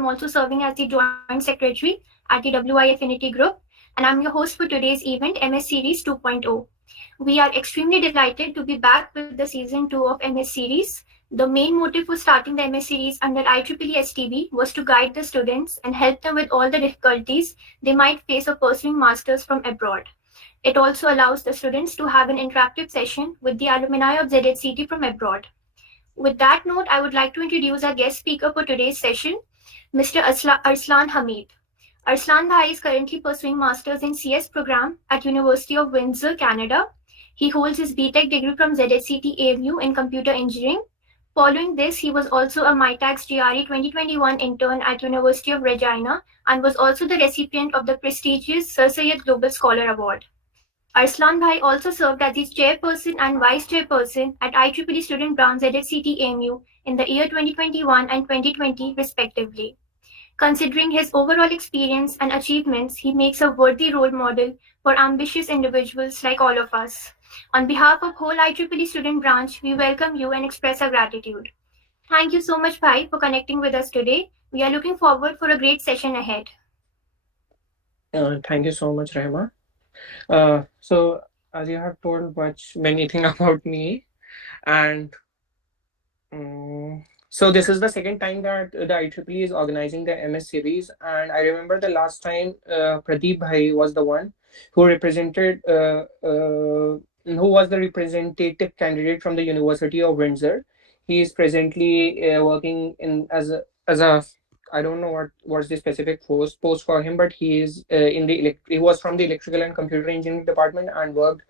I'm also serving as the Joint Secretary at the WI Affinity Group, and I'm your host for today's event, MS Series 2.0. We are extremely delighted to be back with the season 2 of MS Series. The main motive for starting the MS Series under IEEE STB was to guide the students and help them with all the difficulties they might face of pursuing masters from abroad. It also allows the students to have an interactive session with the alumni of ZHCT from abroad. With that note, I would like to introduce our guest speaker for today's session, Mr. Arsalan Hameed. Arsalan Bhai is currently pursuing Masters in CS program at University of Windsor, Canada. He holds his BTech degree from ZHCT AMU in Computer Engineering. Following this, he was also a MyTax GRE 2021 intern at University of Regina and was also the recipient of the prestigious Sir Syed Global Scholar Award. Arslan Bhai also served as the chairperson and vice chairperson at IEEE Student Branch ZHCT AMU in the year 2021 and 2020 respectively. Considering his overall experience and achievements, he makes a worthy role model for ambitious individuals like all of us. On behalf of whole IEEE Student Branch, we welcome you and express our gratitude. Thank you so much, Bhai, for connecting with us today. We are looking forward for a great session ahead. Thank you so much, Rehma. So, as you have told many things about me, and so this is the second time that the IEEE is organizing the MS series, and I remember the last time Pradeep Bhai was the one who represented, who was the representative candidate from the University of Windsor. He is presently working in as a I don't know what's the specific post for him, but he is he was from the electrical and computer engineering department and worked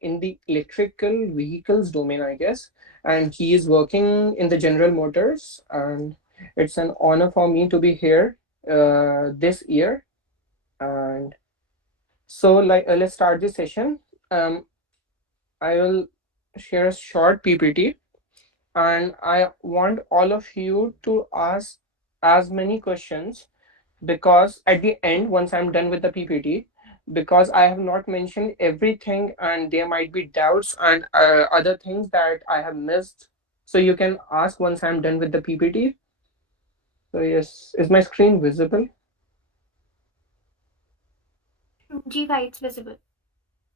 in the electrical vehicles domain, I guess. And he is working in the General Motors, and it's an honor for me to be here this year. And so, let's start this session. I will share a short PPT, and I want all of you to ask as many questions, because at the end, once I'm done with the PPT, because I have not mentioned everything and there might be doubts and other things that I have missed. So you can ask once I'm done with the PPT. So yes, is my screen visible? Ji Bhai, it's visible.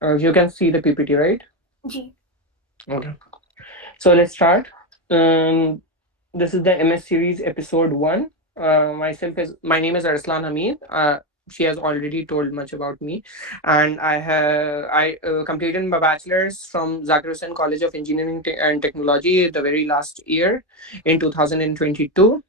You can see the PPT, right? Ji. Okay. So let's start. This is the MS series episode 1. My name is Arsalan Hameed. She has already told much about me, and I completed my bachelor's from Zakir Hussain College of Engineering and Technology the very last year in 2022.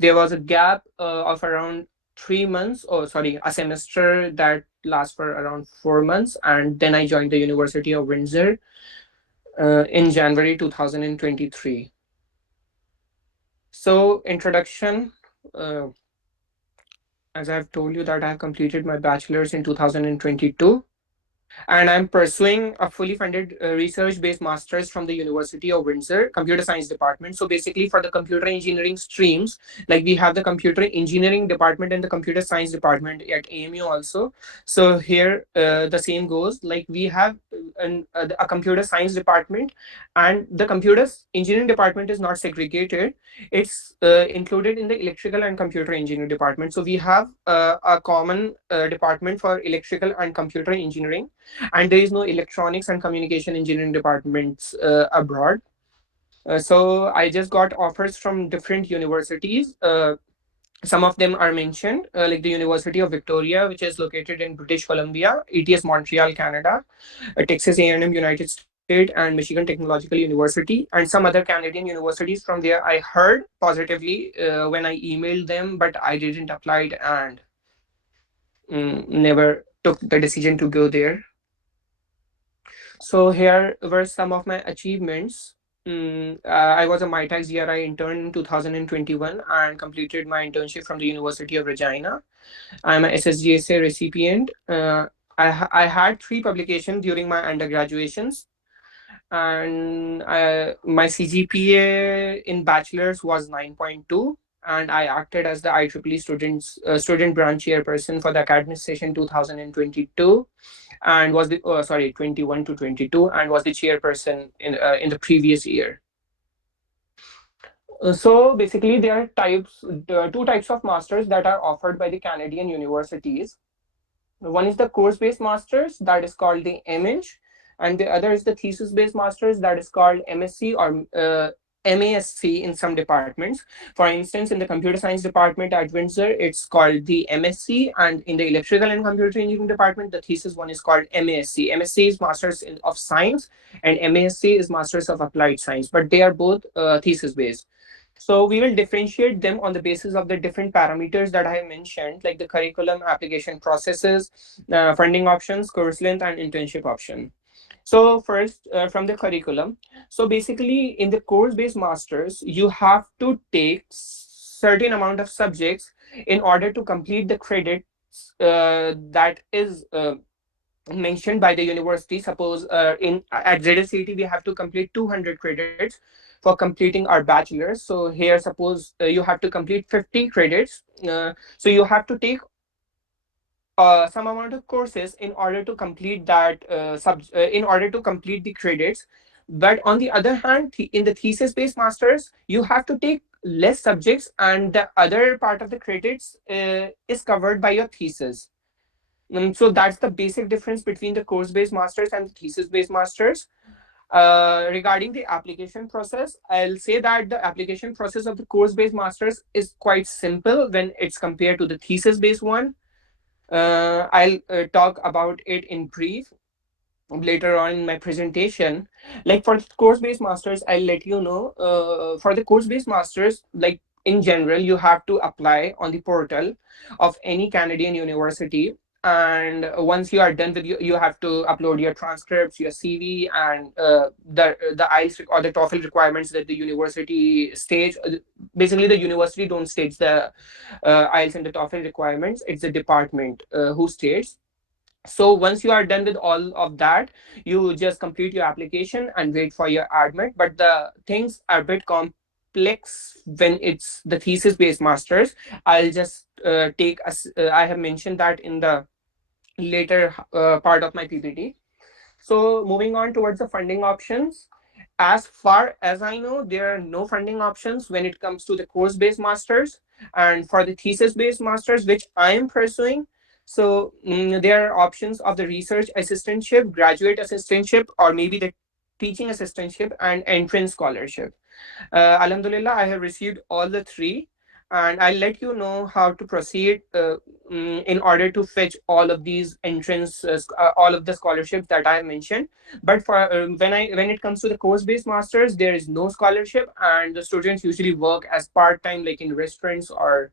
There was a gap of around 3 months, or sorry, a semester that lasts for around 4 months, and then I joined the University of Windsor in January 2023. So introduction, as I've told you that I've completed my bachelor's in 2022, and I'm pursuing a fully funded research-based master's from the University of Windsor, computer science department. So basically for the computer engineering streams, like we have the computer engineering department and the computer science department at AMU also. So here the same goes, like we have a computer science department, and the computer engineering department is not segregated. It's included in the electrical and computer engineering department. So we have a common department for electrical and computer engineering, and there is no electronics and communication engineering departments abroad. So I just got offers from different universities. Some of them are mentioned, like the University of Victoria, which is located in British Columbia, ETS Montreal, Canada, Texas A&M, United States, and Michigan Technological University, and some other Canadian universities. From there, I heard positively when I emailed them, but I didn't apply it and never took the decision to go there. So here were some of my achievements. I was a MyTax GRI intern in 2021 and completed my internship from the University of Regina. I'm a SSGSA recipient. I had 3 publications during my undergraduations, and my CGPA in bachelor's was 9.2, and I acted as the IEEE student branch chairperson for the academic session 2022, and was the 21 to 22, and was the chairperson in the previous year. So basically, there are two types of masters that are offered by the Canadian universities. One is the course-based masters, that is called the MEng, and the other is the thesis-based masters, that is called MSc or MASc in some departments. For instance, in the computer science department at Windsor, it's called the MSc, and in the electrical and computer engineering department, the thesis one is called MASc. MSc is Masters of Science, and MASc is Masters of Applied Science, but they are both thesis-based. So we will differentiate them on the basis of the different parameters that I have mentioned, like the curriculum, application processes, funding options, course length, and internship option. So first, from the curriculum. So basically, in the course-based masters, you have to take certain amount of subjects in order to complete the credits that is mentioned by the university. Suppose in at ZSCT we have to complete 200 credits for completing our bachelor's. So here, suppose you have to complete 50 credits. So you have to take some amount of courses in order to complete that in order to complete the credits. But on the other hand, in the thesis based masters, you have to take less subjects, and the other part of the credits is covered by your thesis. So that's the basic difference between the course-based masters and the thesis-based masters. Regarding the application process, I'll say that the application process of the course-based masters is quite simple when it's compared to the thesis-based one. I'll talk about it in brief later on in my presentation. Like for course-based masters, I'll let you know. For the course-based masters, like in general, you have to apply on the portal of any Canadian university. And once you are done with you have to upload your transcripts, your CV, and the IELTS or the TOEFL requirements that the university states. Basically, the university don't state the IELTS and the TOEFL requirements. It's the department who states. So once you are done with all of that, you just complete your application and wait for your admit. But the things are a bit complex when it's the thesis based masters. I'll just I have mentioned that in the later part of my PPT. So moving on towards the funding options. As far as I know, there are no funding options when it comes to the course-based masters. And for the thesis-based masters, which I am pursuing, so there are options of the research assistantship, graduate assistantship, or maybe the teaching assistantship and entrance scholarship. Alhamdulillah, I have received all the three, and I'll let you know how to proceed in order to fetch all of these all of the scholarships that I mentioned. But for when it comes to the course-based masters, there is no scholarship, and the students usually work as part-time, like in restaurants or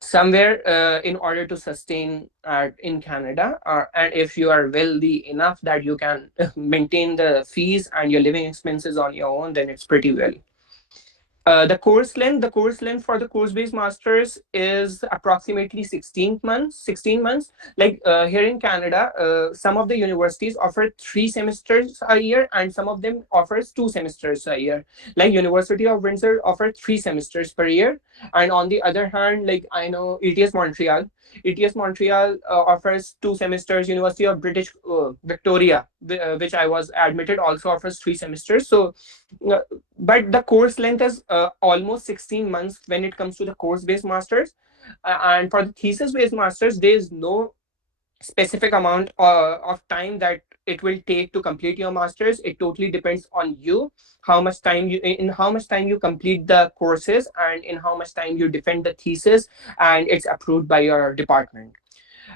somewhere in order to sustain in Canada. And if you are wealthy enough that you can maintain the fees and your living expenses on your own, then it's pretty well. The course length for the course-based masters is approximately 16 months. 16 months. Like here in Canada, some of the universities offer 3 semesters a year, and some of them offers 2 semesters a year. Like University of Windsor offer 3 semesters per year, and on the other hand, like I know ETS Montreal offers 2 semesters. University of British Victoria, which I was admitted, also offers 3 semesters. So uh, but the course length is almost 16 months when it comes to the course based masters. And for the thesis based masters, there is no specific amount of time that it will take to complete your masters. It totally depends on you, how much time you complete the courses, and in how much time you defend the thesis and it's approved by your department.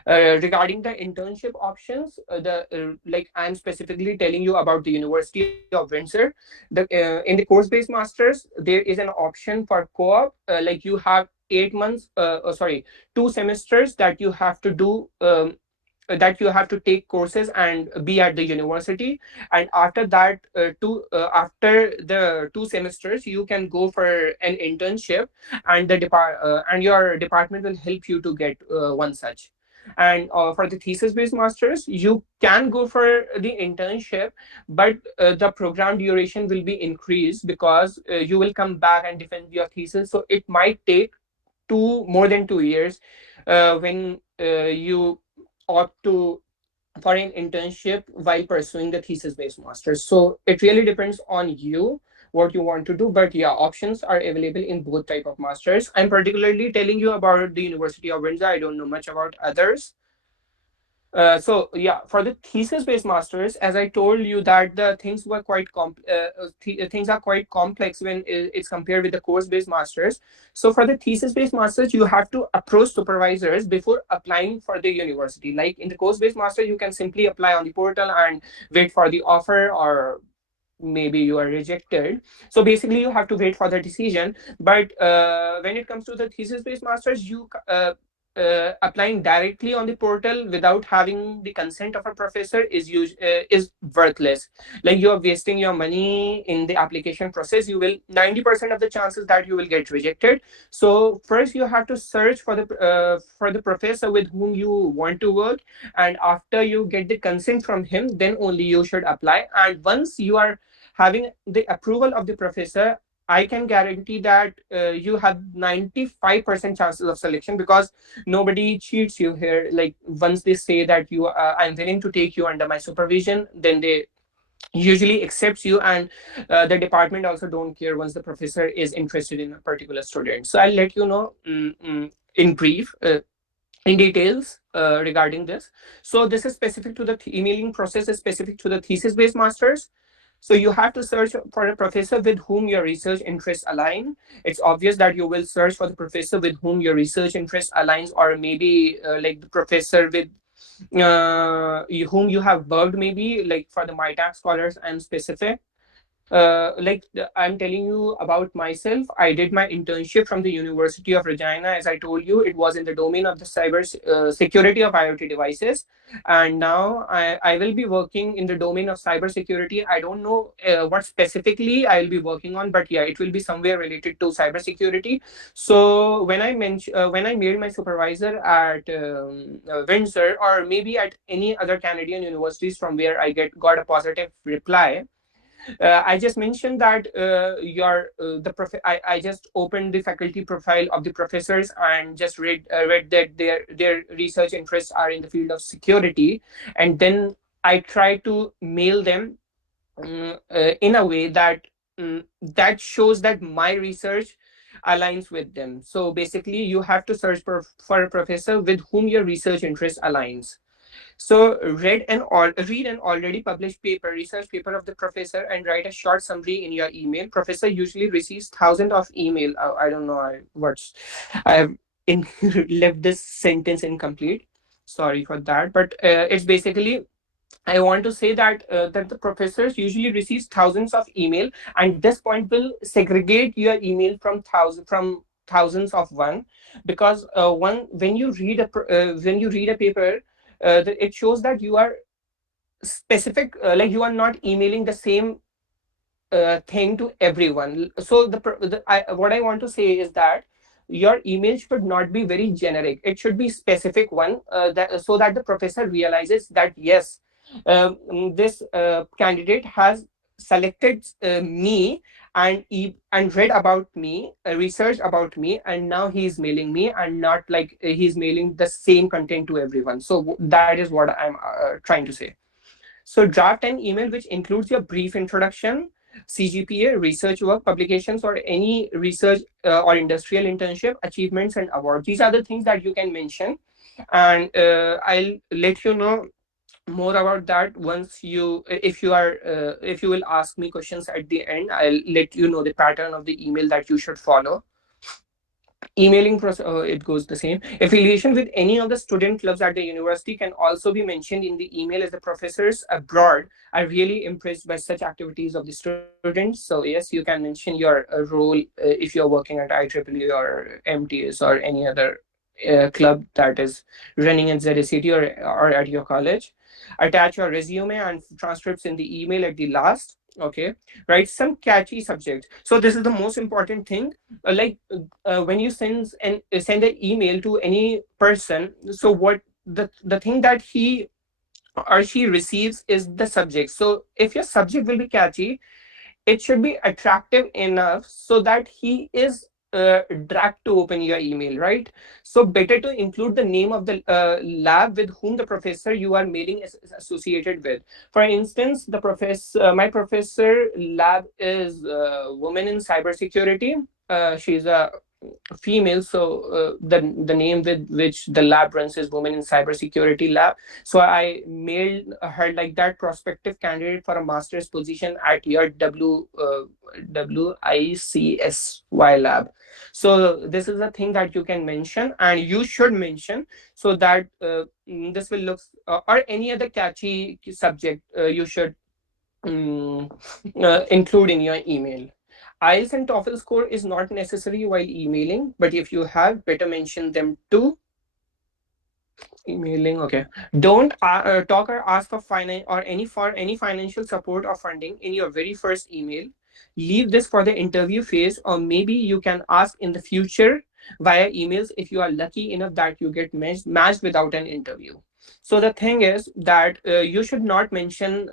Regarding the internship options, the like I'm specifically telling you about the University of Windsor. In the course-based masters, there is an option for co-op. Like you have 8 months, sorry, 2 semesters that you have to do. That you have to take courses and be at the university, and after that after the 2 semesters you can go for an internship, and and your department will help you to get one such. And for the thesis based masters, you can go for the internship, but the program duration will be increased because you will come back and defend your thesis, so it might take more than 2 years when you opt to for an internship while pursuing the thesis based masters. So it really depends on you what you want to do. But yeah, options are available in both type of masters. I'm particularly telling you about the University of Windsor. I don't know much about others. So yeah, for the thesis-based masters, as I told you that the things were quite things are quite complex when it's compared with the course-based masters. So for the thesis-based masters, you have to approach supervisors before applying for the university. Like in the course-based master, you can simply apply on the portal and wait for the offer, or maybe you are rejected. So basically you have to wait for the decision. But when it comes to the thesis based masters, you applying directly on the portal without having the consent of a professor is worthless. Like you are wasting your money in the application process. You will 90% of the chances that you will get rejected. So first you have to search for the professor with whom you want to work, and after you get the consent from him, then only you should apply. And once you are having the approval of the professor, I can guarantee that you have 95% chances of selection, because nobody cheats you here. Like once they say that I'm willing to take you under my supervision, then they usually accepts you. And the department also don't care once the professor is interested in a particular student. So I'll let you know in brief, in details regarding this. So this is specific to the emailing process is specific to the thesis based masters. So you have to search for a professor with whom your research interests align. It's obvious that you will search for the professor with whom your research interest aligns, or maybe like the professor with whom you have worked. Maybe like for the MyTax scholars, I'm specific. I'm telling you about myself. I did my internship from the University of Regina. As I told you, it was in the domain of the cyber security of IoT devices. And now I will be working in the domain of cyber security. I don't know what specifically I will be working on, but yeah, it will be somewhere related to cyber security. So when I mailed my supervisor at Windsor, or maybe at any other Canadian universities from where I got a positive reply, I just mentioned that I just opened the faculty profile of the professors and just read that their research interests are in the field of security, and then I try to mail them in a way that that shows that my research aligns with them. So basically, you have to search for a professor with whom your research interest aligns. So read an already published paper, research paper of the professor, and write a short summary in your email. Professor usually receives thousands of email. I don't know I have in, left this sentence incomplete. Sorry for that, but it's basically I want to say that the professors usually receives thousands of email, and this point will segregate your email from thousands of one, because one when you read a paper, it shows that you are specific, like you are not emailing the same thing to everyone. So what I want to say is that your email should not be very generic. It should be specific one, so that the professor realizes that yes, this candidate has selected me and read about me, researched about me, and now he's mailing me, and not like he's mailing the same content to everyone. So that is what I'm trying to say. So draft an email which includes your brief introduction, CGPA, research work, publications, or any research or industrial internship, achievements, and awards. These are the things that you can mention. And I'll let you know more about that once if you will ask me questions at the end. I'll let you know the pattern of the email that you should follow. Emailing process, it goes the same. Affiliation with any of the student clubs at the university can also be mentioned in the email, as the professors abroad are really impressed by such activities of the students. So yes, you can mention your role if you're working at IEEE or MTS or any other club that is running in ZSCT or at your college. Attach your resume and transcripts in the email at the last. Okay, write some catchy subject. So this is the most important thing. When you send an email to any person, so what the thing that he or she receives is the subject. So if your subject will be catchy, it should be attractive enough so that he is drag to open your email, right? So better to include the name of the lab with whom the professor you are mailing is associated with. For instance, the professor, my professor lab is woman in cybersecurity. She's a female, so the name with which the lab runs is women in cybersecurity lab. So I mailed her like that, prospective candidate for a master's position at your WICSY lab. So this is a thing that you can mention and you should mention, so that this will look or any other catchy subject you should mm, include in your email. IELTS and TOEFL score is not necessary while emailing, but if you have, better mention them too. Emailing, okay. Don't talk or ask for finance or any financial support or funding in your very first email. Leave this for the interview phase, or maybe you can ask in the future via emails if you are lucky enough that you get matched without an interview. So the thing is that you should not mention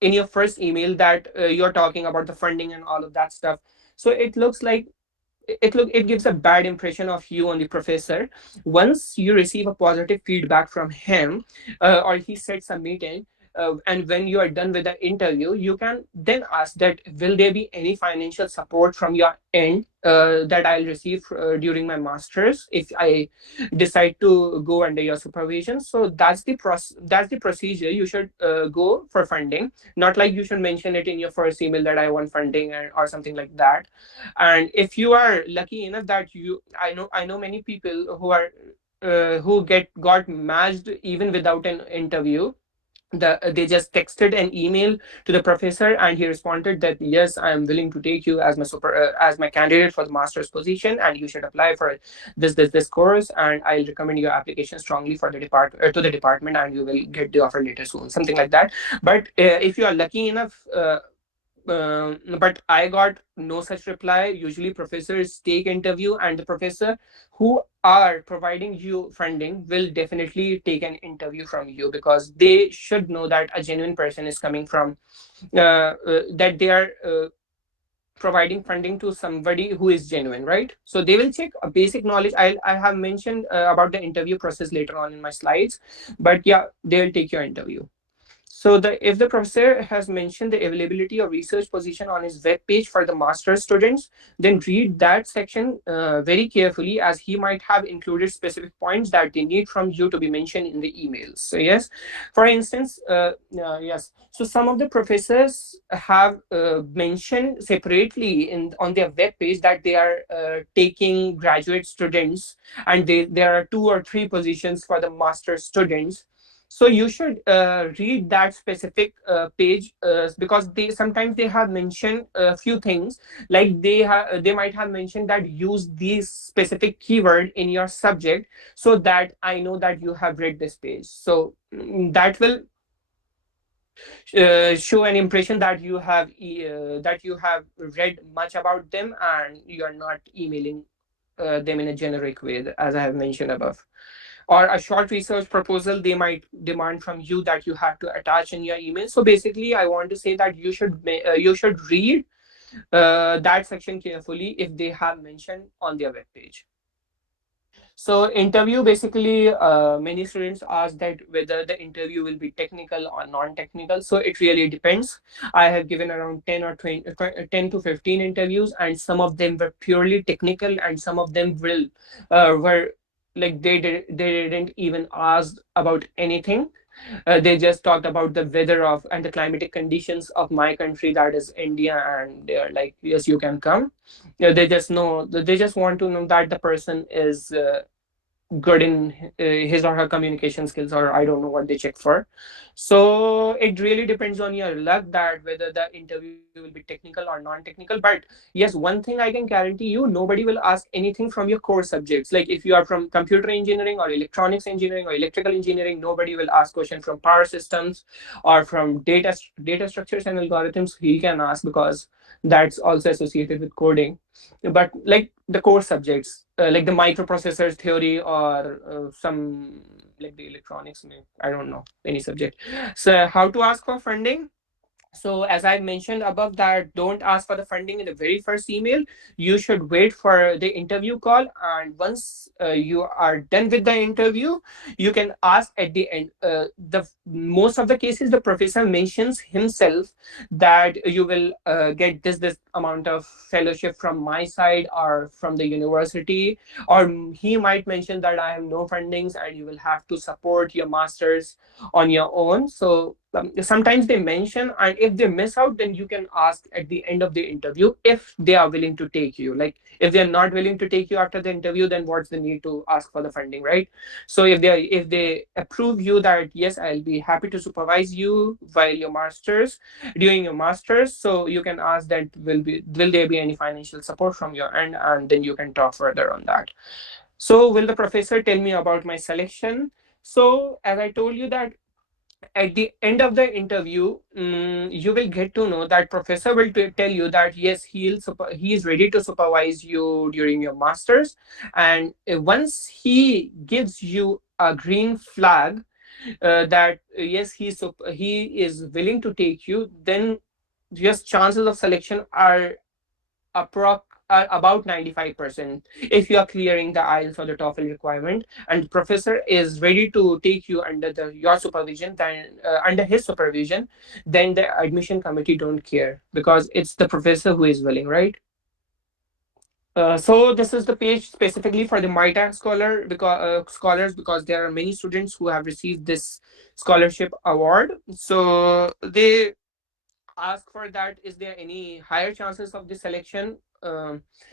in your first email that you're talking about the funding and all of that stuff. So it looks like it gives a bad impression of you on the professor. Once you receive a positive feedback from him, or he sets a meeting, and when you are done with the interview, you can then ask that will there be any financial support from your end that I'll receive during my masters if I decide to go under your supervision. So that's the procedure you should go for funding. Not like you should mention it in your first email that I want funding or something like that. And if you are lucky enough that I know many people who are who got matched even without an interview. They just texted an email to the professor and he responded that yes, I am willing to take you as my as my candidate for the master's position, and you should apply for this course, and I'll recommend your application strongly for the to the department, and you will get the offer later soon, something like that. But if you are lucky enough, but I got no such reply. Usually, professors take interview, and the professor who are providing you funding will definitely take an interview from you, because they should know that a genuine person is coming from that they are providing funding to somebody who is genuine, right? So they will check a basic knowledge. I have mentioned about the interview process later on in my slides, but yeah, they will take your interview. So if the professor has mentioned the availability of research position on his web page for the master's students, then read that section very carefully, as he might have included specific points that they need from you to be mentioned in the emails. So yes, for instance, yes. So some of the professors have mentioned separately on their web page that they are taking graduate students, and there are 2 or 3 positions for the master's students. So you should read that specific page, because they sometimes they have mentioned a few things, like they might have mentioned that use these specific keyword in your subject, so that I know that you have read this page. So that will show an impression that you have read much about them, and you are not emailing them in a generic way, as I have mentioned above. Or a short research proposal they might demand from you that you have to attach in your email. So basically, I want to say that you should read that section carefully if they have mentioned on their web page. So interview, basically, many students ask that whether the interview will be technical or non-technical. So it really depends. I have given around 10 or 20, 10 to 15 interviews, and some of them were purely technical, and some of them were like they didn't even ask about anything. They just talked about the weather of and the climatic conditions of my country, that is India, and they are like, yes, you can come. Yeah, they just want to know that the person is good in his or her communication skills, or I don't know what they check for. So it really depends on your luck that whether the interview will be technical or non-technical. But yes, one thing I can guarantee you, nobody will ask anything from your core subjects. Like if you are from computer engineering or electronics engineering or electrical engineering, nobody will ask question from power systems or from data structures and algorithms. He can ask because that's also associated with coding. But like the core subjects, like the microprocessors theory, or some like the electronics, I don't know any subject. So how to ask for funding? So as I mentioned above, that don't ask for the funding in the very first email. You should wait for the interview call, and once you are done with the interview, you can ask at the end. The most of the cases, the professor mentions himself that you will get this amount of fellowship from my side or from the university, or he might mention that I have no fundings and you will have to support your masters on your own. So sometimes they mention, and if they miss out, then you can ask at the end of the interview if they are willing to take you. Like if they're not willing to take you after the interview, then what's the need to ask for the funding, right? So if they approve you that yes, I'll be happy to supervise you while your masters during your masters, so you can ask that will there be any financial support from your end, and then you can talk further on that. So will the professor tell me about my selection? So as I told you that at the end of the interview, you will get to know that professor will tell you that yes, he is ready to supervise you during your masters, and once he gives you a green flag, that yes, he is willing to take you, then just chances of selection are about 95% if you are clearing the IELTS or the TOEFL requirement, and the professor is ready to take you under your supervision. Then under his supervision, then the admission committee don't care because it's the professor who is willing, right? So this is the page specifically for the MyTag scholars, because there are many students who have received this scholarship award. So they ask for that, is there any higher chances of the selection?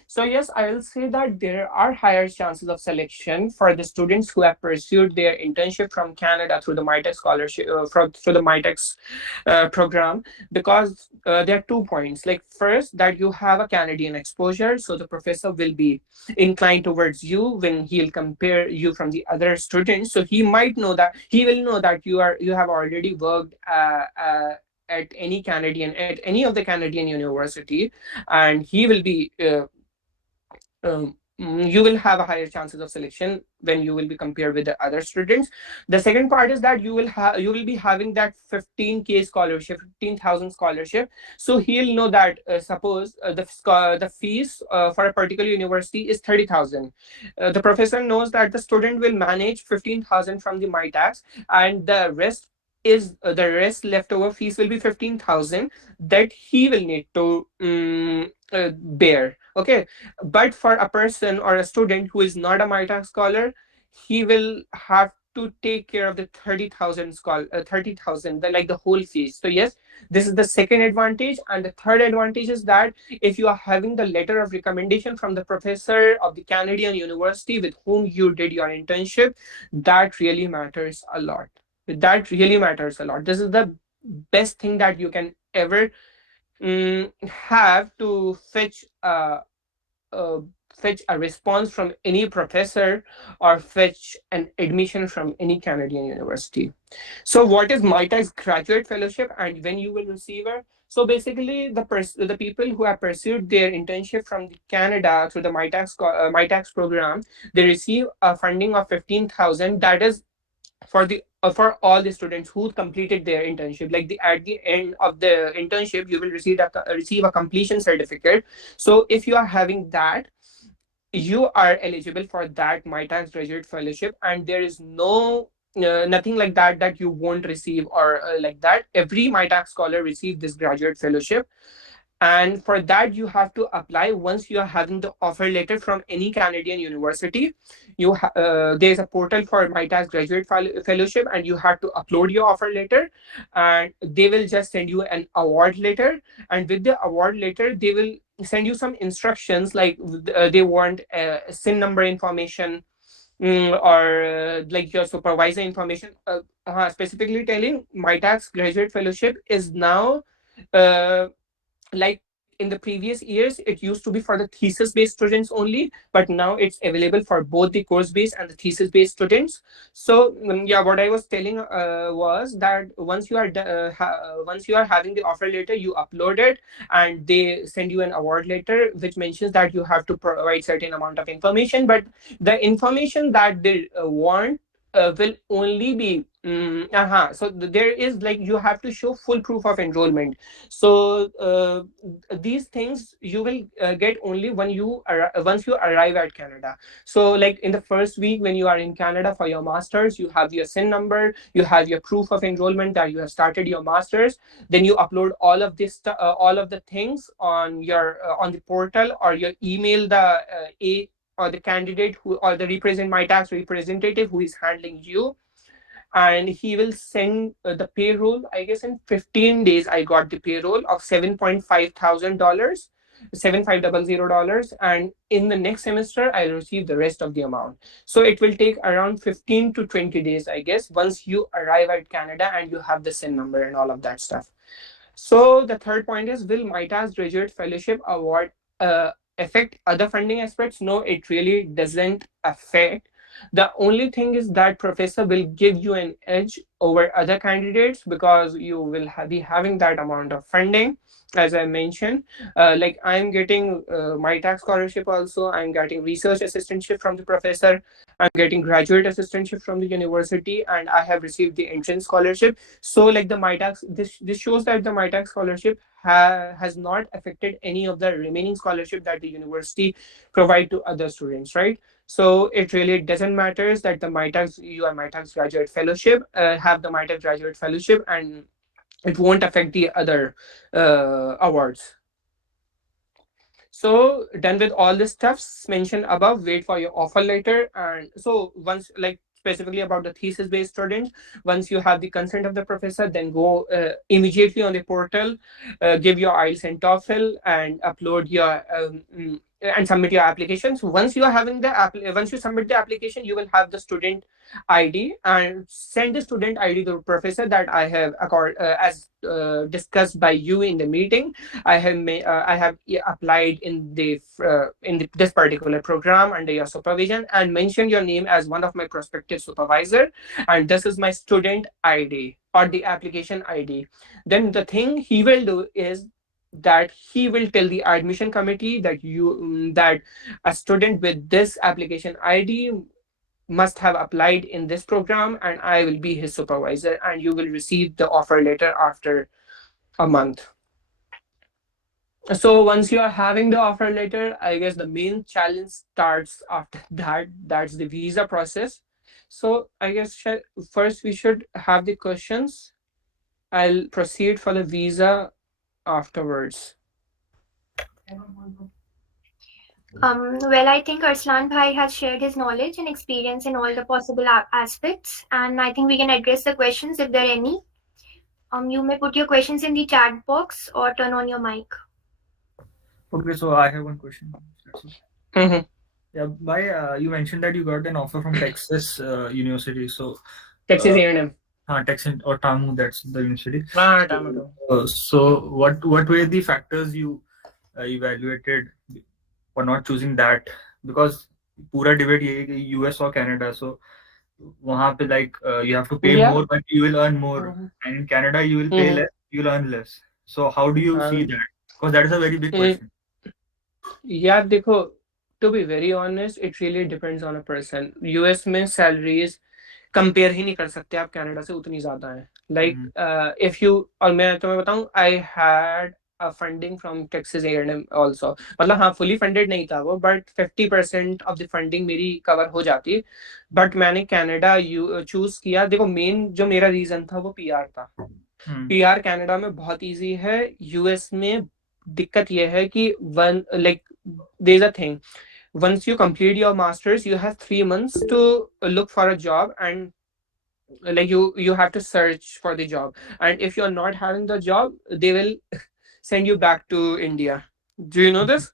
So yes, I will say that there are higher chances of selection for the students who have pursued their internship from Canada through the MyTech scholarship, through the MyTech program, because there are 2 points. Like first, that you have a Canadian exposure, so the professor will be inclined towards you when he'll compare you from the other students. So he will know that you have already worked at any of the Canadian university, and he will be you will have a higher chances of selection when you will be compared with the other students. The second part is that you will be having that 15K scholarship, 15,000 scholarship. So he'll know that suppose the fees for a particular university is 30,000. The professor knows that the student will manage 15,000 from the my tax, and the rest leftover fees will be 15,000 that he will need to bear. Okay, but for a person or a student who is not a MyTax scholar, he will have to take care of the 30,000, like the whole fees. So yes, this is the second advantage. And the third advantage is that if you are having the letter of recommendation from the professor of the Canadian university with whom you did your internship, that really matters a lot. That really matters a lot. This is the best thing that you can ever have to uh, fetch a response from any professor or fetch an admission from any Canadian university. So, what is MyTax graduate fellowship and when you will receive it? So basically, the people who have pursued their internship from Canada through the MyTax program, they receive a funding of 15,000. That is for all the students who completed their internship. Like at the end of the internship, you will receive a completion certificate. So if you are having that, you are eligible for that MyTax graduate fellowship, and there is nothing like that you won't receive, or like that. Every MyTax scholar receive this graduate fellowship, and for that you have to apply once you are having the offer letter from any Canadian university. There's a portal for MyTax graduate fellowship, and you have to upload your offer letter, and they will just send you an award letter. And with the award letter, they will send you some instructions, like they want SIN number information, or like your supervisor information, specifically telling MyTax graduate fellowship is now uh, like in the previous years, it used to be for the thesis based students only, but now it's available for both the course based and the thesis based students. So yeah, what I was telling was that once you are having the offer letter, you upload it, and they send you an award letter which mentions that you have to provide certain amount of information, but the information that they want will only be So there is like you have to show full proof of enrollment. So these things you will get only once you arrive at Canada. So like in the first week when you are in Canada for your masters, you have your SIN number, you have your proof of enrollment that you have started your masters. Then you upload all of all of the things on your on the portal, or you email the a or the candidate who or the represent my tax representative who is handling you, and he will send the payroll. I guess in 15 days I got the payroll of $7,500, $7,500, and in the next semester I'll receive the rest of the amount. So it will take around 15 to 20 days, I guess, once you arrive at Canada and you have the SIN number and all of that stuff. So the third point is, will MITAS Graduate Fellowship Award affect other funding aspects? No, it really doesn't affect. The only thing is that professor will give you an edge over other candidates because you will be having that amount of funding. As I mentioned, like I'm getting my tax scholarship also. I'm getting research assistantship from the professor. I'm getting graduate assistantship from the university, and I have received the entrance scholarship. So like the MITAX, this shows that the MITAX scholarship has not affected any of the remaining scholarship that the university provide to other students, right? So it really doesn't matter that the MITAX, you are MITAX graduate fellowship, have the MITAX graduate fellowship, and it won't affect the other awards. So done with all the stuffs mentioned above, wait for your offer letter. And so once, like specifically about the thesis based students, once you have the consent of the professor, then go immediately on the portal, give your IELTS and TOEFL, and upload your and submit your applications. Once you are having once you submit the application, you will have the student ID, and send the student ID to the professor that I have as discussed by you in the meeting. I have applied in this particular program under your supervision, and mention your name as one of my prospective supervisor, and this is my student ID or the application ID. Then the thing he will do is that he will tell the admission committee that that a student with this application ID must have applied in this program, and I will be his supervisor, and you will receive the offer letter after a month. So once you are having the offer letter, I guess the main challenge starts after that. That's the visa process. So I guess first we should have the questions. I'll proceed for the visa afterwards. Well, I think Arslan Bhai has shared his knowledge and experience in all the possible aspects, and I think we can address the questions if there are any. You may put your questions in the chat box or turn on your mic. Okay, so I have one question. Mm-hmm. Yeah, you mentioned that you got an offer from Texas University. So Texas A&M. Texas or TAMU, that's the university. TAMU. So what were the factors you evaluated for not choosing that? Because पूरा debate ये है कि US or Canada. So वहाँ पे like you have to pay more, but you will earn more, and in Canada you will pay less, you will earn less. So how do you see that? Because that is a very big question. Yeah, देखो, to be very honest, it really depends on a person. US में salaries compare ही नहीं कर सकते आप Canada से, उतनी ज्यादा है. लाइक इफ यू, और मैं तुम्हें बताऊं, I had a funding from Texas A&M also. मतलब हाँ, फुली फंडेड नहीं था वो, बट 50% ऑफ द फंडिंग मेरी कवर हो जाती. बट मैंने कनाडा चूज किया. देखो, मेन जो मेरा रीजन था वो PR था. PR कनाडा में बहुत इजी है. US में दिक्कत ये है कि there is a thing, once you complete your masters, you have 3 months to look for a job, and like you have to search for the job, and if you're not having the job, they will send you back to India. Do you know this?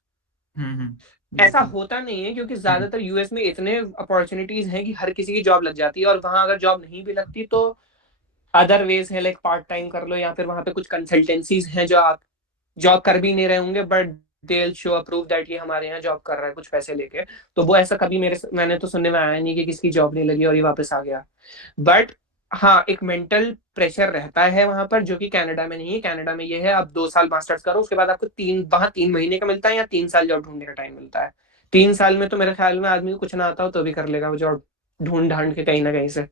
ऐसा होता नहीं है, क्योंकि ज्यादातर US में इतने opportunities हैं कि हर किसी की जॉब लग जाती है, और वहां अगर जॉब नहीं भी लगती तो अदर वेज है, लाइक पार्ट टाइम कर लो, या फिर वहां पे कुछ कंसल्टेंसीज हैं जो आप जॉब कर भी नहीं रहे होंगे, but they'll show a proof that ये हमारे यहाँ जॉब कर रहा है कुछ पैसे लेके. तो वो ऐसा कभी मैंने तो सुनने में आया नहीं कि किसकी जॉब नहीं लगी और ये वापस आ गया. बट हाँ, एक मेंटल प्रेशर रहता है वहां पर, जो कि कनाडा में नहीं है. कनाडा में ये है, आप 2 साल मास्टर्स करो, उसके बाद आपको 3 महीने का मिलता है, या 3 साल जॉब ढूंढने का टाइम मिलता है. 3 साल में तो मेरे ख्याल में आदमी को कुछ ना आता हो तो भी कर लेगा वो जॉब ढूंढ ढांड के कहीं ना कहीं से.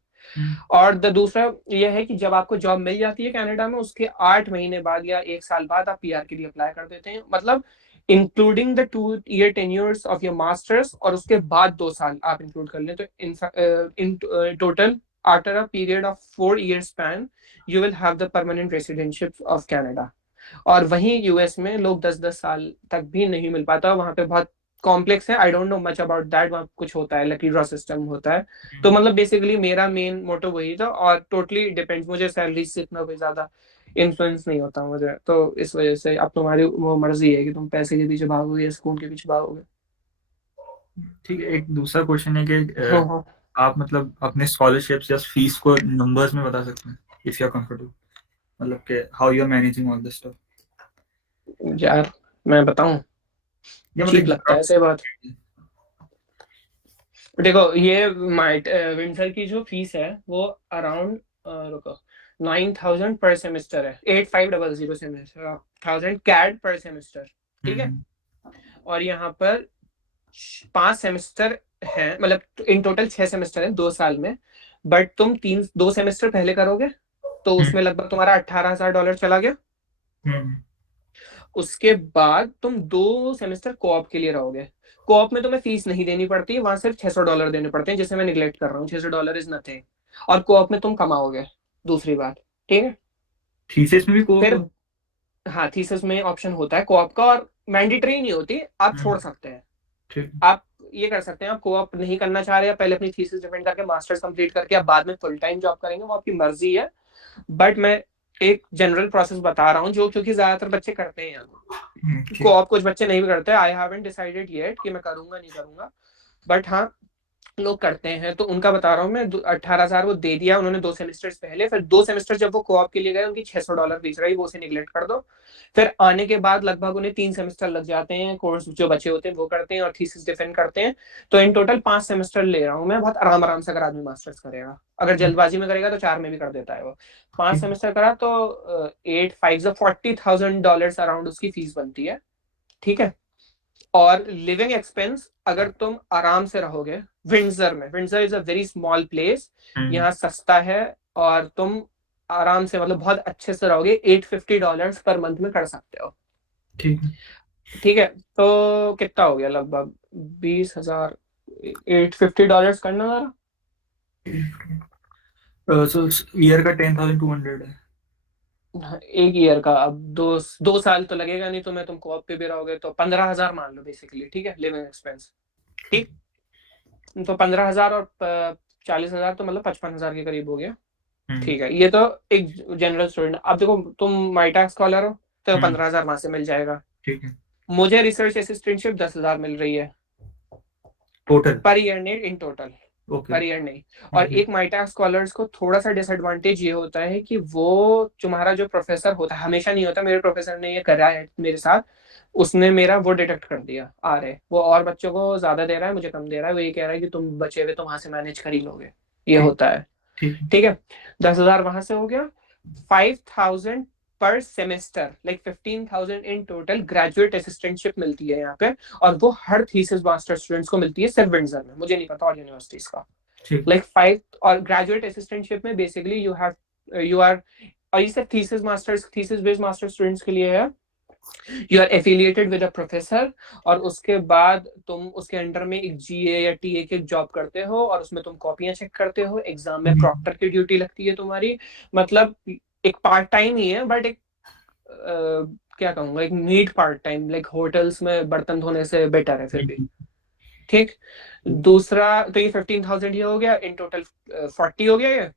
और दूसरा यह है कि जब आपको जॉब मिल जाती है कनाडा में, उसके 8 महीने बाद या 1 साल बाद आप पीआर के लिए अप्लाई कर देते हैं, मतलब including the 2 year tenures of your masters, और उसके बाद 2 साल आप इंक्लूड कर लें, तो in total after a period of 4 year span you will have the permanent residentship of Canada. और वहीं यूएस में लोग 10-10 साल तक भी नहीं मिल पाता, वहां पे बहुत कॉम्प्लेक्स है, I don't know much about that, वहाँ कुछ होता है, लकी ड्रॉ सिस्टम होता है। तो मतलब बेसिकली मेरा मेन मोटो वही था, और टोटली डिपेंड्स, मुझे सैलरी से इतना कोई ज्यादा इन्फ्लुएंस नहीं होता मुझे, तो इस वजह से अब तुम्हारी वो मर्जी है कि तुम पैसे के पीछे भागोगे या सुकून के पीछे भागोगे। ठीक है, एक दूसरा क्वेश्चन है कि हाँ। आप मतलब अपने स्कॉलरशिप्स या फीस को नंबर्स में बता सकते हैं इफ यू आर कंफर्टेबल, मतलब कि how you are managing all this stuff, यार मैं बताऊं, या चीप मतलब लगता है ऐसे बात। देखो ये विंटर की जो फीस है वो अराउंड, रुको, 9,000 पर सेमेस्टर है, 8500 सेमेस्टर, 1000 CAD पर सेमेस्टर, ठीक है। और यहाँ पर 5 सेमेस्टर है, मतलब इन टोटल 6 सेमेस्टर है 2 साल में, बट तुम 2 सेमेस्टर पहले करोगे तो उसमें लगभग तुम्हारा $18,000 चला गया। उसके बाद तुम 2 सेमेस्टर कोऑप के लिए रहोगे, कोऑप में तुम्हें फीस नहीं देनी पड़ती, वहां सिर्फ $600 देने पड़ते हैं, जिसे मैं निगलेक्ट कर रहा हूँ, $600 इज नथिंग, और कोऑप में तुम कमाओगे, दूसरी बात, ठीक है। थीसिस में भी कोप फिर हाँ, थीसिस में ऑप्शन होता है कोऑप का, और मैंडेटरी नहीं होती, आप छोड़ सकते हैं, ठीक आप ये कर सकते हैं, आप कोऑप नहीं करना चाह रहे हैं, पहले अपनी थीसिस डिफेंड करके मास्टर्स कंप्लीट करके आप बाद में फुल टाइम जॉब करेंगे, वो आपकी मर्जी है, बट मैं एक जनरल प्रोसेस बता रहा हूँ जो क्योंकि ज्यादातर बच्चे करते हैं यहाँ, कोऑप कुछ बच्चे नहीं भी करते, आई हैवंट डिसाइडेड येट कि मैं करूंगा नहीं करूंगा, बट हाँ लोग करते हैं, तो उनका बता रहा हूँ मैं। 18,000 वो दे दिया उन्होंने 2 सेमेस्टर्स पहले, फिर 2 सेमेस्टर जब वो कोऑप के लिए गए उनकी $600 फीस रही, वो उसे निगलेक्ट कर दो। फिर आने के बाद लगभग उन्हें 3 सेमेस्टर लग जाते हैं, कोर्स जो बचे होते हैं वो करते हैं और थीसिस डिफेंड करते हैं, तो इन टोटल 5 सेमेस्टर ले रहा हूँ मैं, बहुत आराम आराम से अगर आदमी मास्टर्स करेगा, अगर जल्दबाजी में करेगा तो 4 में भी कर देता है वो। 5 सेमेस्टर करा तो 8 5 $40,000 अराउंड उसकी फीस बनती है, ठीक है। और लिविंग एक्सपेंस अगर तुम आराम से रहोगे विंडसर में, Windsor is a very small place, यहाँ सस्ता है, और तुम आराम से मतलब बहुत अच्छे से रहोगे, $850 पर मंथ में कर सकते हो, ठीक है। ठीक है। तो कितना हो गया, लगभग 20,000, $850 करना जरा, सो ईयर का 10,200 है। एक ईयर का। अब 2 साल तो लगेगा नहीं तुम्हें, तुम कोऑप पे भी रहोगे, तो 15,000 मान लो बेसिकली, ठीक है, लिविंग एक्सपेंस, ठीक। तो 15,000 और 40,000 तो मतलब 55,000 के करीब हो गया, ठीक है। ये तो एक जनरल स्टूडेंट। अब देखो तुम माइटैक स्कॉलर हो तो 15,000 वहां से मिल जाएगा, ठीक है। मुझे रिसर्च असिस्टेंटशिप 10,000 मिल रही है टोटल पर ईयर, नहीं इन टोटल, पर ईयर नहीं। और एक माइटैक स्कॉलर्स को थोड़ा सा डिसएडवांटेज ये होता है कि वो तुम्हारा जो प्रोफेसर होता है, हमेशा नहीं होता, मेरे प्रोफेसर ने ये करा है मेरे साथ, उसने मेरा वो डिटेक्ट कर दिया, आ रहे वो और बच्चों को ज्यादा दे रहा है, मुझे कम दे रहा है, वो ये कह रहा है कि तुम बचे हुए तो वहां से मैनेज कर ही लोगे, ये होता है, ठीक है। 10,000 वहां से हो गया, 5,000 पर semester, like 15,000 in total graduate assistantship मिलती है यहाँ पे, और वो हर थीसिस मास्टर स्टूडेंट्स को मिलती है, सिर्फ विंडसर में, मुझे नहीं पता और यूनिवर्सिटीज का, लाइक 5। और ग्रेजुएट असिस्टेंटशिप में बेसिकली यू आर, और ये सिर्फ thesis masters, thesis based master students के लिए है, you are affiliated with a professor, और उसके बाद तुम उसके अंडर में एक जीए या टीए की जॉब करते हो, और उसमें तुम कॉपियां चेक करते हो, एग्जाम में प्रॉक्टर की ड्यूटी लगती है तुम्हारी, मतलब एक पार्ट टाइम ही है, बट एक क्या कहूंगा, एक need part time, like hotels में बर्तन धोने से बेटर है फिर भी, ठीक। दूसरा तो ये 15,000 ये हो गया, इन टोटल 40 हो गया ये।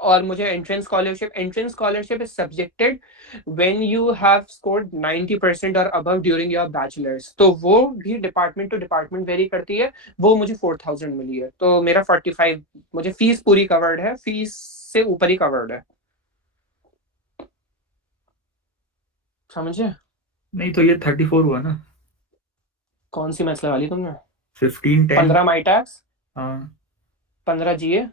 और मुझे entrance scholarship is subjected when you have scored 90% और अबव ड्यूरिंग योर बैचलर्स, तो वो भी डिपार्टमेंट टू डिपार्टमेंट वेरी करती है, वो मुझे 4,000 मिली है, तो मेरा 45, मुझे फीस पूरी कवर्ड है, फीस से ऊपर ही कवर्ड है, समझे। नहीं तो ये 34 हुआ ना, कौन सी मैथ्स लगा ली तुमने? 15 10। 15 माई टैक्स, हाँ 15 जीए,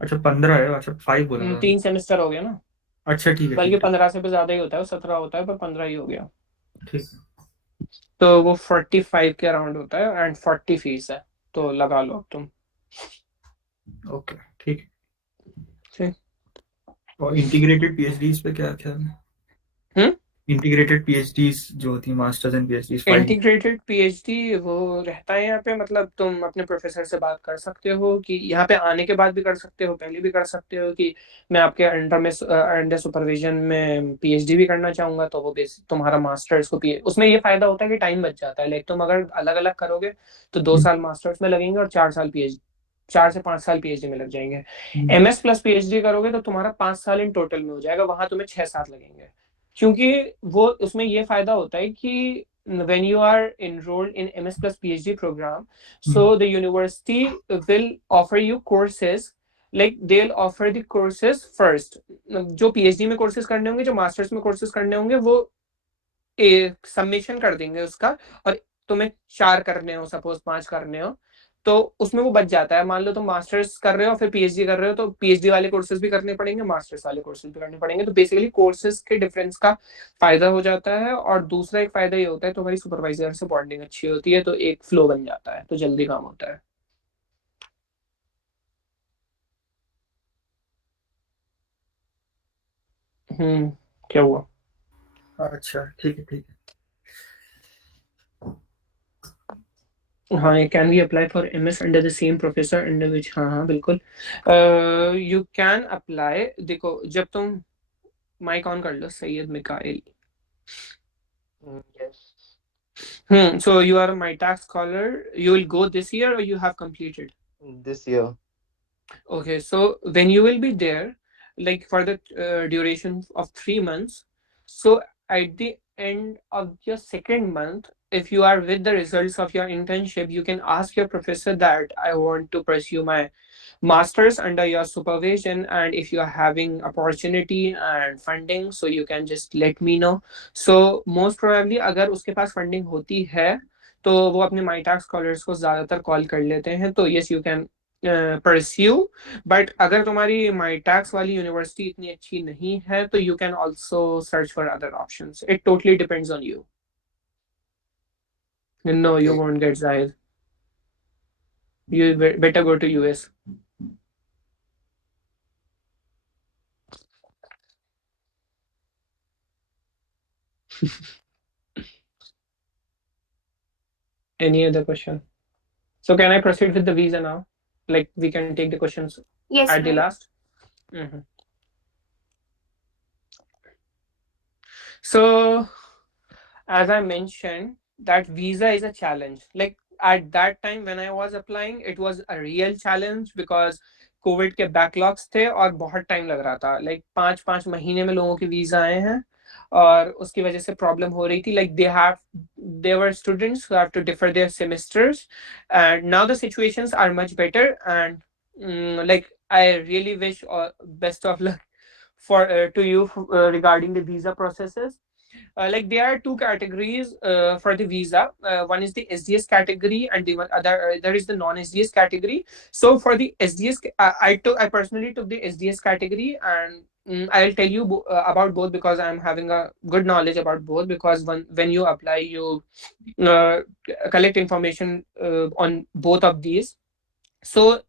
अच्छा 15 है, अच्छा 5 बोला था। 3 सेमेस्टर हो गया ना, अच्छा ठीक है बल्कि ठीक 15 से भी ज्यादा ही होता है, 17 होता है, पर 15 ही हो गया, है ठीक है। तो वो 45 के अराउंड होता है, एंड 40 फीस है, तो लगा लो तुम। ओके ठीक है। ठीक। और इंटीग्रेटेड पीएचडीज पे क्या ख्याल है? हम्म। इंटीग्रेटेड पीएचडीज जो होती है, masters and PhDs 5 years। Integrated PhD वो रहता है यहाँ पे, मतलब तुम अपने प्रोफेसर से बात कर सकते हो कि यहाँ पे आने के बाद भी कर सकते हो, पहले भी कर सकते हो कि मैं आपके अंडर में अंडर सुपरविजन में पीएचडी भी करना चाहूंगा, तो वो बेस तुम्हारा मास्टर्स को पी उसमें ये फायदा होता है कि टाइम बच जाता है। लाइक तुम अगर अलग अलग करोगे तो 2 साल मास्टर्स में लगेंगे और 4 साल पीएचडी, 4 से 5 साल पीएचडी में लग जाएंगे। एमएस प्लस पीएचडी करोगे तो तुम्हारा 5 साल इन टोटल में हो जाएगा, वहां तुम्हें 6 साल लगेंगे। क्योंकि वो उसमें ये फायदा होता है कि when you are enrolled in MS plus PhD program, so the university will offer you courses, like they'll offer the courses first। जो PhD में कोर्सेज करने होंगे, जो मास्टर्स में कोर्सेज करने होंगे, वो सबमिशन कर देंगे उसका, और तुम्हें 4 करने हो, सपोज 5 करने हो, तो उसमें वो बच जाता है। मान लो तुम मास्टर्स कर रहे हो फिर पीएचडी कर रहे हो, तो पीएचडी वाले कोर्सेज भी करने पड़ेंगे, मास्टर्स वाले कोर्सेज भी करने पड़ेंगे। तो बेसिकली कोर्सेज के डिफरेंस का फायदा हो जाता है। और दूसरा एक फायदा ये होता है तुम्हारी सुपरवाइजर से बॉन्डिंग अच्छी होती है, तो एक फ्लो बन जाता है, तो जल्दी काम होता है। क्या हुआ? अच्छा, ठीक है, ठीक है। हाँ, can we apply for MS under the same professor under which, हाँ हाँ बिल्कुल, यू कैन अप्लाई। देखो, जब तुम माइक ऑन कर लो, Syed Mikail. Yes, So you are a MyTax scholar. You will go this year or you have completed? this year. Okay, so when you will be there, like for the duration of 3 months, so at the end of your second month, if you are with the results of your internship, you can ask your professor that I want to pursue my masters under your supervision, and if you are having opportunity and funding, so you can just let me know. So most probably अगर उसके पास funding होती है तो वो अपने माइटैक scholars को ज्यादातर call कर लेते हैं, तो yes you can pursue. But अगर तुम्हारी माइटैक्स वाली यूनिवर्सिटी इतनी अच्छी नहीं है तो you can also search for other options, it totally depends on you. No, you Okay. won't get Zahid. You better go to US. Any other question? So can I proceed with the visa now? Like we can take the questions Yes, at the right. last. Mhm. So as I mentioned, that visa is a challenge. Like at that time when I was applying, it was a real challenge because Covid के backlogs थे और बहुत time लग रहा था। Like 5-5 महीने में लोगों के वीजा आए हैं और उसकी वजह से प्रॉब्लम हो रही थी। Like their students who have to defer their semesters, and now the situations are much better, and like I really wish best of luck for to you regarding the visa processes. Like there are two categories for the visa. One is the SDS category, and the other is the non-SDS category. So for the SDS, I personally took the SDS category, and I'll tell you about both because I'm having a good knowledge about both. Because when you apply, you uh, collect information on both of these. So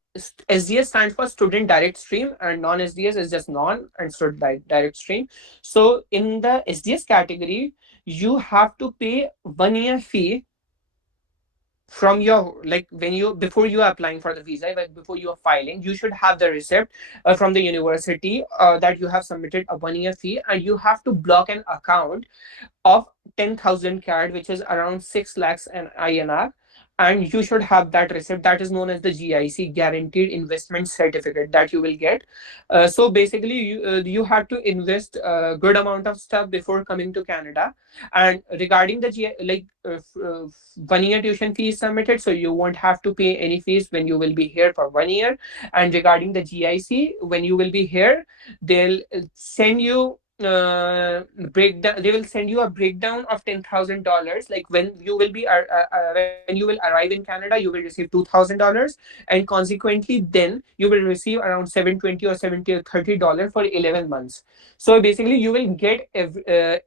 SDS stands for student direct stream, and non-SDS is just non and student direct stream. So in the SDS category, you have to pay 1 year fee from your, like when you before you are applying for the visa, like before you are filing, you should have the receipt from the university that you have submitted a 1 year fee, and you have to block an account of 10,000 CAD, which is around 6 lakhs and INR. And you should have that receipt, that is known as the GIC, Guaranteed Investment Certificate, that you will get. So basically, you have to invest a good amount of stuff before coming to Canada. And regarding the like 1 year tuition fee is submitted, so you won't have to pay any fees when you will be here for 1 year. And regarding the GIC, when you will be here, they'll send you breakdown. They will send you a breakdown of $10,000. Like when you will be when you will arrive in Canada, you will receive $2,000, and consequently then you will receive around 720 or 70 or $30 for 11 months. So basically you will get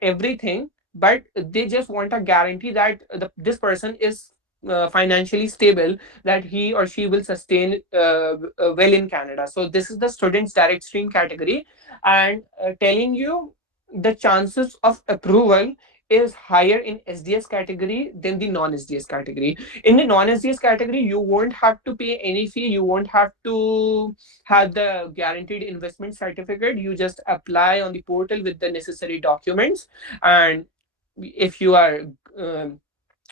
everything, but they just want a guarantee that this person is financially stable, that he or she will sustain well in Canada. So this is the students direct stream category, and telling you the chances of approval is higher in SDS category than the non SDS category. In the non SDS category, you won't have to pay any fee, you won't have to have the guaranteed investment certificate. You just apply on the portal with the necessary documents, and if you are um,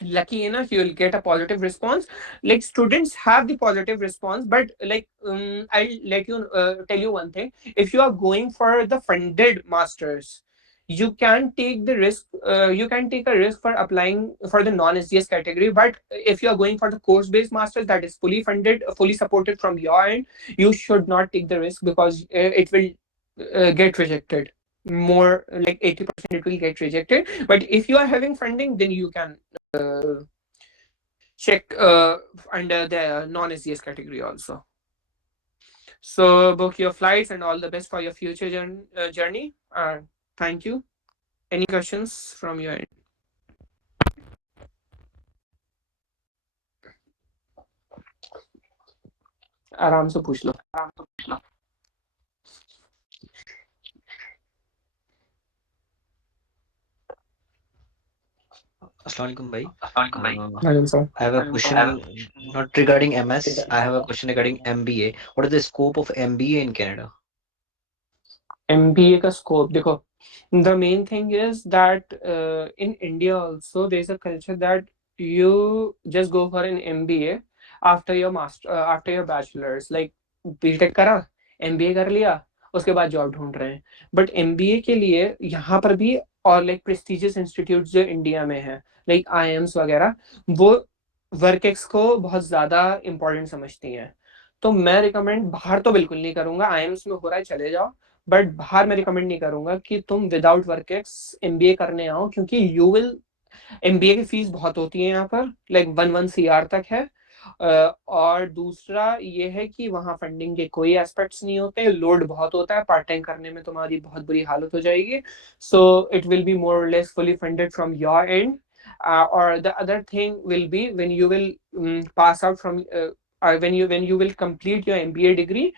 lucky enough, you will get a positive response. Like, students have the positive response, but like, I'll let you tell you one thing. If you are going for the funded masters, you can take the risk, you can take a risk for applying for the non SDS category. But if you are going for the course based masters that is fully funded, fully supported from your end, you should not take the risk, because it will get rejected. More like 80% it will get rejected. But if you are having funding, then you can check under the non-SGS category also. So book your flights and all the best for your future journey. Thank you. Any questions from your end? आराम से पूछ लो. Assalamualaikum bhai. Sir. I have a question not regarding MS. I have a question regarding MBA. What is the scope of MBA in Canada? MBA का scope देखो, the main thing is that in India also there is a culture that you just go for an MBA after your after your bachelor's. Like BTech करा, MBA कर लिया, उसके बाद job ढूंढ रहे हैं. बट MBA के लिए यहाँ पर भी, और लाइक प्रेस्टिजियस इंस्टीट्यूट जो इंडिया में है, लाइक IIMs वगैरह, वो वर्क एक्स को बहुत ज्यादा इंपॉर्टेंट समझती हैं. तो मैं रिकमेंड बाहर तो बिल्कुल नहीं करूंगा. IIMs में हो रहा है चले जाओ, बट बाहर मैं रिकमेंड नहीं करूंगा कि तुम विदाउट वर्क एक्स MBA करने आओ, क्योंकि यू विल, MBA की फीस बहुत होती है यहाँ पर, लाइक 1 CR तक है. और दूसरा ये है कि वहाँ फंडिंग के कोई एस्पेक्ट्स नहीं होते, लोड बहुत होता है, पार्ट टाइम करने में तुम्हारी बहुत बुरी हालत हो जाएगी. So it will be more और less fully funded from your end. और the other thing will be when you will pass out from, when you will complete your MBA degree,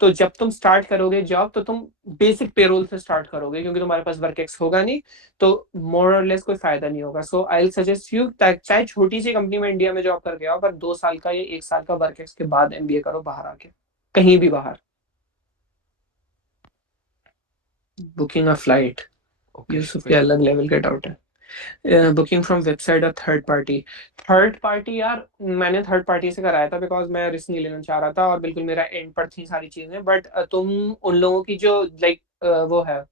तो जब तुम स्टार्ट करोगे जॉब, तो तुम basic payroll से start करोगे, क्योंकि तुम्हारे पास वर्क एक्स होगा नहीं, तो मोर और लेस कोई फायदा नहीं होगा. सो आई विल सजेस्ट यू, चाहे छोटी सी कंपनी में इंडिया में जॉब करके आओ, पर 2 साल का या 1 साल का वर्क एक्स के बाद MBA करो बाहर आके, कहीं भी बाहर. बुकिंग अ फ्लाइट, यूसुफ के अलग लेवल के डाउट है. बुकिंग फ्रॉम वेबसाइट और थर्ड पार्टी यार, मैंने थर्ड पार्टी से कराया था बिकॉज मैं रिस्क नहीं लेना चाह रहा था, और बिल्कुल मेरा एंड पर थी सारी चीजें. बट तुम उन लोगों की जो लाइक वो है,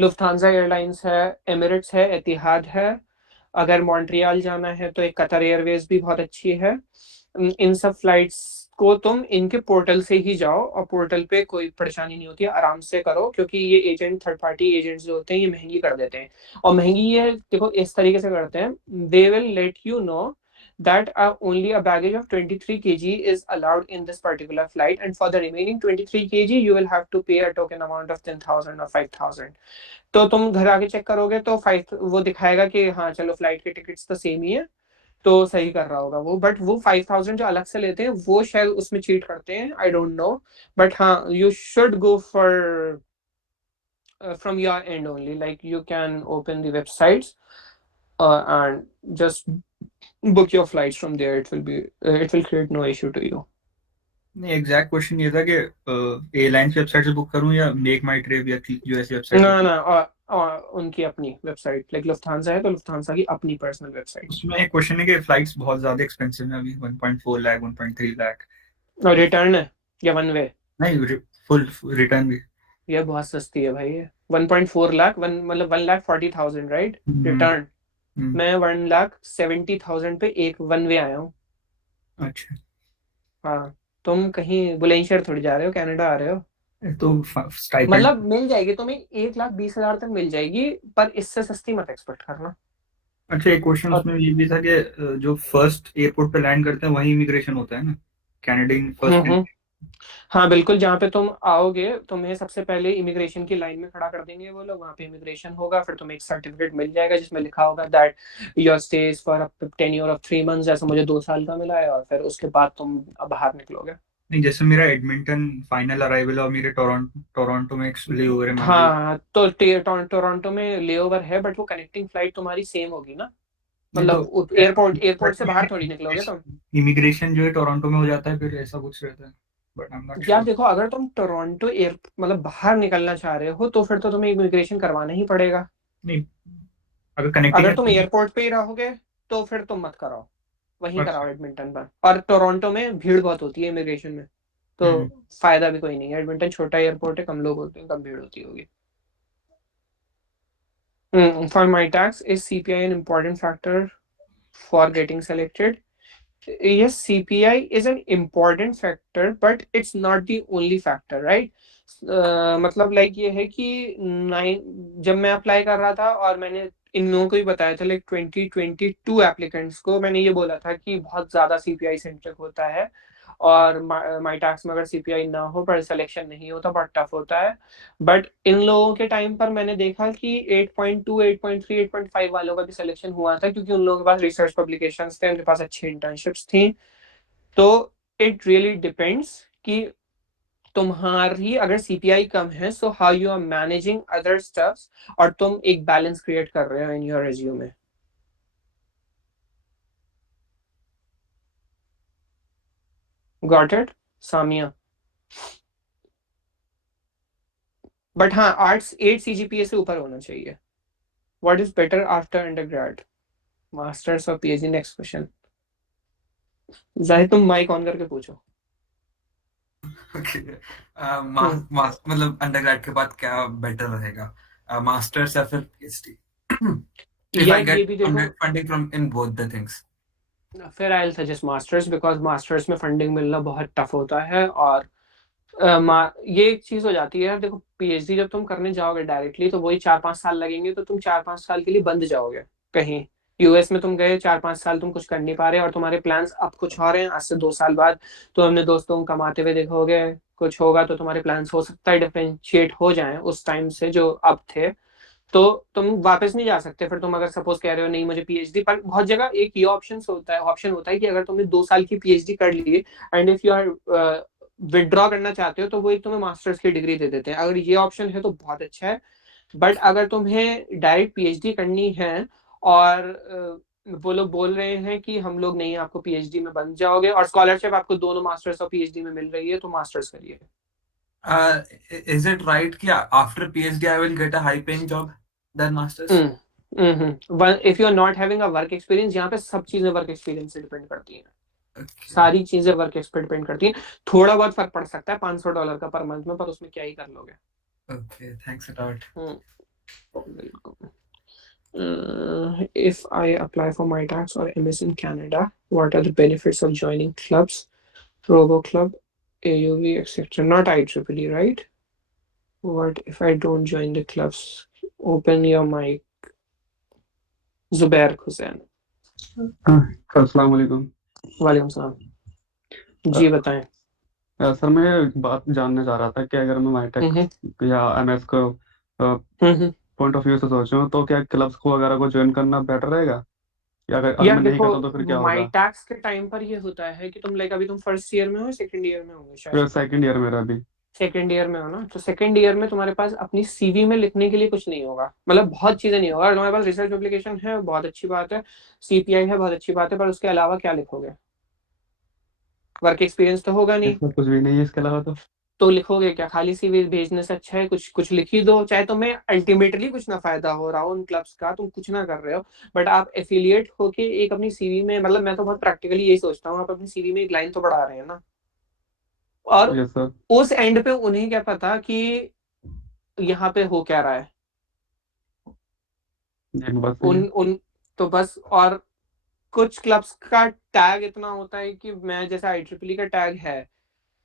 लुफ्थांसा एयरलाइंस है, एमिरेट्स है, एतिहाद है. अगर मॉन्ट्रियल जाना है तो एक कतर एयरवेज भी बहुत अच्छी है. इन सब फ्लाइट्स को तुम इनके पोर्टल से ही जाओ, और पोर्टल पे कोई परेशानी नहीं होती है, आराम से करो. क्योंकि ये एजेंट, थर्ड पार्टी एजेंट्स जो होते हैं, ये महंगी कर देते हैं. और महंगी ये देखो इस तरीके से करते हैं, they will let you know that only a baggage of 23 kg is allowed in this particular flight, and for the remaining 23 kg you will have to pay a token amount of 10,000 or 5,000. तो तुम घर आके check करोगे तो 5 वो दिखाएगा कि हाँ चलो फ्लाइट के टिकट्स तो सेम ही है, तो सही कर रहा होगा वो. बट वो 5,000 जो अलग से लेते हैं, वो शायद उसमें चीट करते हैं, आई डोंट नो. बट हाँ, you should go for from your end only. Like, you can open the websites and just book your flights from there. It will create no issue to you. नहीं, exact question ये था कि airlines website से book करूं या make माई trip या US website. ना, उनकी अपनी वेबसाइट, लाइक लुफ्थांसा है तो लुफ्थांसा की अपनी पर्सनल वेबसाइट. उसमें एक क्वेश्चन है कि फ्लाइट्स बहुत ज्यादा एक्सपेंसिव है अभी, 1.4 लाख 1.3 लाख. और रिटर्न है या वन वे? नहीं, फुल रिटर्न भी. ये बहुत सस्ती है भाई. 1.4 लाख, मतलब 1,40,000 राइट रिटर्न. मैं 1,70,000 पे एक वन वे आया हूँ. अच्छा. हाँ, तुम कहीं बुलंदशहर थोड़ी जा रहे हो, कनाडा आ रहे हो. तो मतलब मिल जाएगी तुम्हें 1,20,000 तक मिल जाएगी, पर इससे सस्ती मत एक्सपेक्ट करना. अच्छा, एक क्वेश्चन उसमें ये भी था कि जो फर्स्ट एयरपोर्ट पे लैंड करते हैं वही इमिग्रेशन होता है ना, कैनेडियन फर्स्ट. हाँ बिल्कुल, जहाँ पे तुम आओगे तुम्हें सबसे पहले इमिग्रेशन की लाइन में खड़ा कर देंगे वो लोग, वहाँ पे इमिग्रेशन होगा, फिर तुम्हें एक सर्टिफिकेट मिल जाएगा जिसमें लिखा होगा that your stay is for tenure of 3 months, जैसे मुझे 2 साल का मिला है, और फिर उसके बाद तुम बाहर निकलोगे। नहीं, जैसे मेरा एडमिंटन फाइनल अराइवल और मेरे टोरंटो में एक लेओवर है मान ली। हाँ तो टोरंटो में लेओवर है, बट वो कनेक्टिंग फ्लाइट तुम्हारी सेम होगी ना, नहीं तो मतलब एयरपोर्ट से बाहर थोड़ी निकलोगे तुम। इमिग्रेशन जो है टोरंटो में हो जाता है, फिर ऐसा कुछ रहता है, बट आई एम नॉट यार श्योर। देखो, अगर तुम टोरंटो एयर मतलब बाहर निकलना चाह रहे हो तो फिर तो तुम्हें इमिग्रेशन करवाना ही पड़ेगा। नहीं, अगर कनेक्टिंग अगर है तुम तो। एयरपोर्ट पे ही रहोगे तो फिर तुम मत कराओ, वहीं अच्छा। कराओ एडमिंटन पर। और टोरंटो में भीड़ बहुत होती है इमिग्रेशन में, तो हम्म। फायदा भी कोई नहीं है। एडमिंटन छोटा एयरपोर्ट है, कम लोग होते हैं, कम भीड़ होती होगी। For my tax is CPI an important factor for getting selected? Yes, CPI is an important factor, but it's not the only factor, right? मतलब लाइक ये है कि जब मैं अप्लाई कर रहा था और मैंने इन लोगों को भी बताया था, लाइक 2022 एप्लीकेंट्स को मैंने ये बोला था कि बहुत ज्यादा सीपीआई सेंट्रिक होता है, और माई टैक्स में अगर सीपीआई ना हो पर सिलेक्शन नहीं होता, बहुत टफ होता है। बट इन लोगों के टाइम पर मैंने देखा कि 8.2 8.3 8.5 वालों का भी सिलेक्शन हुआ था, क्योंकि उन लोगों के पास रिसर्च पब्लिकेशंस थे, उनके पास अच्छी इंटर्नशिप्स थी। तो इट रियली डिपेंड्स कि तुम्हारी अगर सीपीआई कम है, so how you are managing other stuffs, और तुम एक बैलेंस क्रिएट कर रहे हो in your resume. Got it Samiya? But हाँ, आर्ट्स 8 सीजीपीए से ऊपर होना चाहिए। What is better after undergrad, masters और पीएचडी? Next question. जाहिद तुम माइक ऑन करके पूछो। ओके। हम्म, मतलब अंडरग्रेड के बाद क्या बेटर रहेगा, मास्टर्स या फिर पीएचडी? इफ आई यार ये गेट भी देखो, funding from in both the things. फिर I will suggest masters, because masters में फंडिंग मिलना बहुत टफ होता है। और ये एक चीज हो जाती है, देखो पीएचडी जब तुम करने जाओगे डायरेक्टली तो वही 4-5 साल लगेंगे, तो तुम 4-5 साल के लिए बंद जाओगे कहीं। यूएस में तुम गए 4-5 साल, तुम कुछ कर नहीं पा रहे, और तुम्हारे प्लान्स अब कुछ और हैं आज से 2 साल बाद, तो अपने दोस्तों को कमाते हुए देखोगे, कुछ होगा तो तुम्हारे प्लान्स हो सकता है डिफरेंशिएट हो जाएं उस टाइम से जो अब थे। तो तुम वापस नहीं जा सकते। फिर तुम अगर सपोज कह रहे हो नहीं मुझे पीएचडी, पर बहुत जगह एक ये ऑप्शन होता है कि अगर तुमने 2 साल की पीएचडी कर ली and if you are withdraw करना चाहते हो, तो वो एक तुम्हें मास्टर्स की डिग्री दे देते हैं। अगर ये ऑप्शन है तो बहुत अच्छा है। बट अगर तुम्हें डायरेक्ट पीएचडी करनी है और वो लोग बोल रहे हैं कि हम लोग नहीं, आपको पीएचडी में बन जाओगे और स्कॉलरशिप आपको दोनों मास्टर्स और पीएचडी में मिल रही है, तो मास्टर्स करिए। इज इट राइट कि after PhD I will get a high paying job then masters? If you are not having a work experience, यहाँ पे सब चीजें वर्क एक्सपीरियंस से डिपेंड करती हैं। Okay. सारी चीजें वर्क एक्सपीरियंस डिपेंड करती हैं। थोड़ा बहुत फर्क पड़ सकता है $500 का पर मंथ में, पर उसमें क्या ही कर लोगे। Okay, thanks a lot. बिल्कुल। If I apply for my tax or MS in Canada, what are the benefits of joining clubs, Robo Club, AUV, etc.? Not IEEE, right? What if I don't join the clubs? Open your mic, Zubair Hussain. अस्सलाम वालेकुम। वालेकुम सलाम जी, बताएं। Sir मैं एक बात जानना चाह रहा था कि अगर मैं माईटेक या एमएस को पॉइंट ऑफ व्यू से सोचूं तो क्या क्लब्स को वगैरह को ज्वाइन करना बेटर रहेगा, या अगर यार मैं नहीं देखो, करता तो फिर क्या माई होगा? टैक्स के टाइम पर ये होता है कि तुम लाइक अभी तुम फर्स्ट ईयर में हो, सेकंड ईयर में होंगे शायद। फिर सेकंड ईयर मेरा भी। सेकेंड ईयर में हो ना, तो सेकेंड ईयर में तुम्हारे पास अपनी सीवी में लिखने के लिए कुछ नहीं होगा, मतलब बहुत चीजें नहीं होगा। तुम्हारे पास रिसर्च पब्लिकेशन है, बहुत अच्छी बात है, सीपीआई है, बहुत अच्छी बात है, पर उसके अलावा क्या लिखोगे? वर्क एक्सपीरियंस तो होगा नहीं, इसमें कुछ भी नहीं है इसके अलावा तो लिखोगे क्या? खाली सीवी भेजने से अच्छा है कुछ कुछ लिख ही दो। चाहे तुम्हें अल्टीमेटली कुछ ना फायदा हो रहा हो उन क्लब्स का, तुम कुछ ना कर रहे हो, बट आप एफिलिएट होके एक अपनी सीवी में, मतलब मैं तो बहुत प्रैक्टिकली यही सोचता हूँ, आप अपनी सीवी में एक लाइन तो बढ़ा रहे हैं ना। और यस सर। उस एंड पे उन्हें क्या पता कि यहाँ पे हो क्या रहा है। जी बस सही उन है। उन तो बस। और कुछ क्लब्स का टैग इतना होता है कि मैं, जैसे IEEE का टैग है,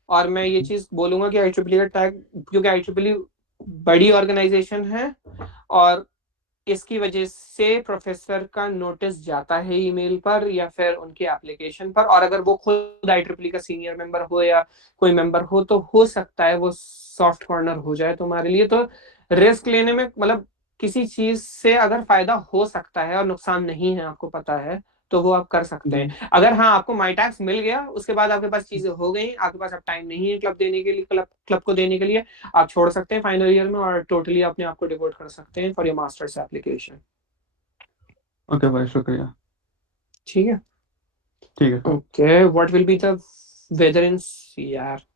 और मैं ये चीज बोलूंगा कि IEEE का टैग, क्योंकि IEEE बड़ी ऑर्गेनाइजेशन है और इसकी वजह से प्रोफेसर का नोटिस जाता है ईमेल पर या फिर उनके एप्लीकेशन पर, और अगर वो खुद IEEE का सीनियर मेंबर हो या कोई मेंबर हो तो हो सकता है वो सॉफ्ट कॉर्नर हो जाए तुम्हारे लिए। तो रिस्क लेने में मतलब किसी चीज से अगर फायदा हो सकता है और नुकसान नहीं है आपको पता है तो वो आप कर सकते हैं। अगर हाँ आपको माई टैक्स मिल गया उसके बाद आपके पास चीजें हो गई, आपके पास अब टाइम नहीं है क्लब देने के लिए, क्लब को देने के लिए, आप छोड़ सकते हैं फाइनल ईयर में और टोटली अपने आप को डिवोट कर सकते हैं for your masters application. Okay भाई, शुक्रिया। ठीक है ठीक है sir. Okay, what will be the weather in यार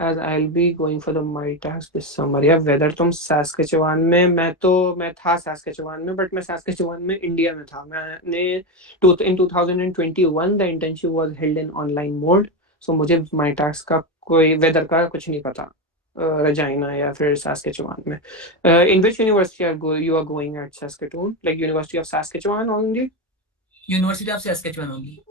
as I'll be going for the my task this summer। या वेदर तुम सैस्केचुआन में, मैं था सैस्केचुआन में, बट मैं सैस्केचुआन में इंडिया में था। मैंने in 2021 the internship was held in online mode, so मुझे माई टास्क का कोई वेदर का कुछ नहीं पता रजाइना या फिर सैस्केचुआन में। In which university you are going at Saskatchewan, like University of Saskatchewan only? University of Saskatchewan only.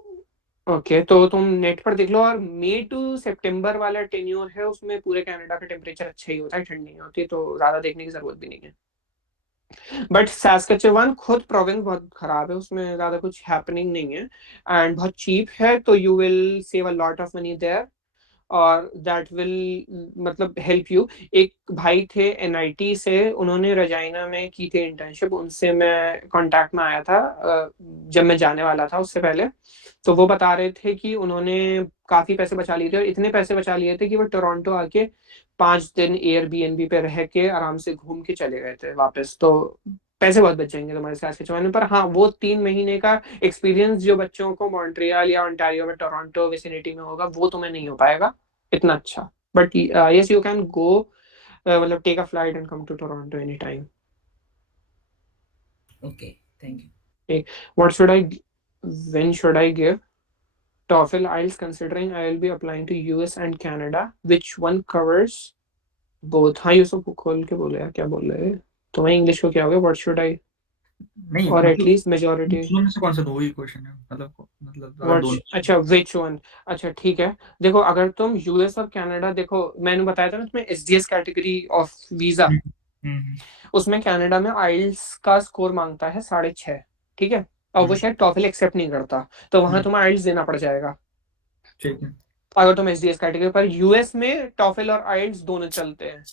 Okay तो तुम नेट पर देख लो, और मई टू सितंबर वाला टेन्योर है उसमें पूरे कनाडा का टेम्परेचर अच्छा ही होता है, ठंड नहीं होती, तो ज्यादा देखने की जरूरत भी नहीं है। बट सैस्केचुआन खुद प्रोविंस बहुत खराब है, उसमें ज्यादा कुछ हैपनिंग नहीं है एंड बहुत चीप है, तो you will save a lot of money there और दैट विल मतलब हेल्प यू। एक भाई थे NIT से, उन्होंने रजाइना में की थी इंटर्नशिप, उनसे मैं कांटेक्ट में आया था जब मैं जाने वाला था उससे पहले। तो वो बता रहे थे कि उन्होंने काफी पैसे बचा लिए थे, और इतने पैसे बचा लिए थे कि वो टोरंटो आके 5 दिन Airbnb पे रह के आराम से घूम के चले गए थे वापस। तो पैसे बहुत बच जाएंगे तुम्हारे साथ के जमाने पर। हाँ वो 3 महीने का एक्सपीरियंस जो बच्चों को मॉन्ट्रियल या ओंटारियो में टोरंटो विसिनिटी में होगा वो तुम्हें नहीं हो पाएगा इतना अच्छा। But yes you can go, मतलब take a flight and come to Toronto any time. Okay, thank you. What should I when should I give TOEFL IELTS considering I will be applying to US and Canada, which one covers both? हाँ यूसुफ खोल के बोले यार, क्या बोल रहे हैं तुम्हें इंग्लिश को क्या हो गया? व्हाट शुड आई, नहीं और मतलब एटलीस्ट मेजॉरिटी दोनों में से कौन सा दो ही क्वेश्चन है, मतलब अगर व्हाट, दोनों। अच्छा विच वन, अच्छा ठीक है। देखो अगर तुम US और कनाडा, देखो मैंने बताया था ना तुम्हें SDS कैटेगरी ऑफ वीजा, हम्म, उसमें कनाडा में आइल्स का स्कोर मांगता है 6.5, ठीक है, और वो शायद TOEFL एक्सेप्ट नहीं करता, तो वहां तुम्हें आइल्स देना पड़ जाएगा ठीक है। अगर तुम SDS कैटेगरी पर। US में TOEFL और आइल्स दोनों चलते हैं।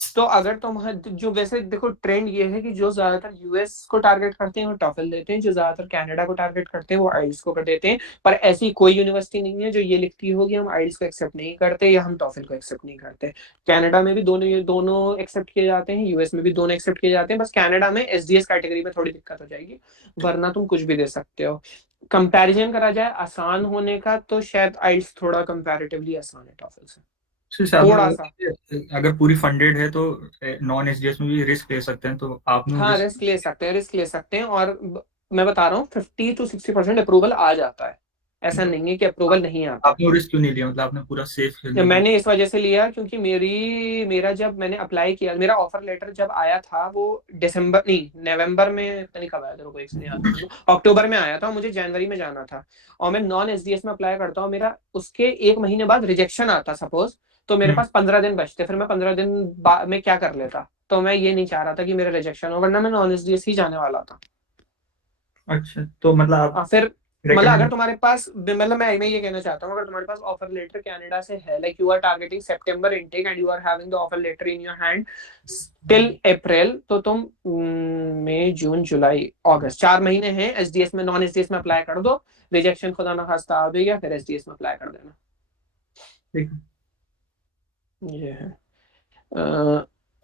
तो अगर तुम जो वैसे देखो ट्रेंड ये है कि जो ज्यादातर US को टारगेट करते हैं वो TOEFL देते हैं, जो ज्यादातर कनाडा को टारगेट करते हैं वो आइल्स को कर देते हैं। पर ऐसी कोई यूनिवर्सिटी नहीं है जो ये लिखती हो कि हम आइल्स को एक्सेप्ट नहीं करते या हम TOEFL को एक्सेप्ट नहीं करते। कनाडा में भी दोनों एक्सेप्ट किए जाते हैं, US में भी दोनों एक्सेप्ट किए जाते हैं, बस कनाडा में SDS कैटेगरी में थोड़ी दिक्कत हो जाएगी, वरना तुम कुछ भी दे सकते हो। कंपैरिजन करा जाए आसान होने का तो शायद आइल्स थोड़ा कंपैरेटिवली आसान है TOEFL से, थोड़ा सा। अगर पूरी फंडेड है तो नॉन SDS में भी रिस्क ले सकते हैं, तो आपने हाँ रिस्क ले सकते हैं, और मैं बता रहा हूँ 50 to 60% अप्रूवल आ जाता है, ऐसा नहीं है कि अप्रूवल नहीं आता। आपने रिस्क क्यों नहीं लिया, मतलब आपने पूरा सेफ खेलने के लिए? मैंने इस वजह से लिया क्योंकि मेरा जब मैंने अप्लाई किया, मेरा ऑफर लेटर जब आया था वो दिसंबर नहीं नवंबर में, पता नहीं कब आया था, रुको एक से याद करो, अक्टूबर में आया था, मुझे जनवरी में जाना था, और मैं नॉन SDS में अप्लाई करता हूँ, मेरा उसके 1 महीने बाद रिजेक्शन आता सपोज, तो मेरे पास 15 दिन बचते, फिर मैं 15 दिन में क्या कर लेता, तो मैं ये नहीं चाह रहा था कि मेरा रिजेक्शन हो, वरना मैं नॉन SDS ही जाने वाला था। अच्छा तो मतलब आप फिर मतलब अगर recommend- तुम्हारे पास, मतलब मैं ये कहना चाहता हूँ, अगर तुम्हारे पास ऑफर लेटर कनाडा से है, like you are targeting September intake and you are having the offer letter in your hand till April, तो तुम मई जून जुलाई अगस्त 4 महीने हैं, SDS में नॉन SDS में अप्लाई कर दो, रिजेक्शन खुदा ना खास्ता आ भी गया फिर SDS में अप्लाई कर देना। ठीक है। ये है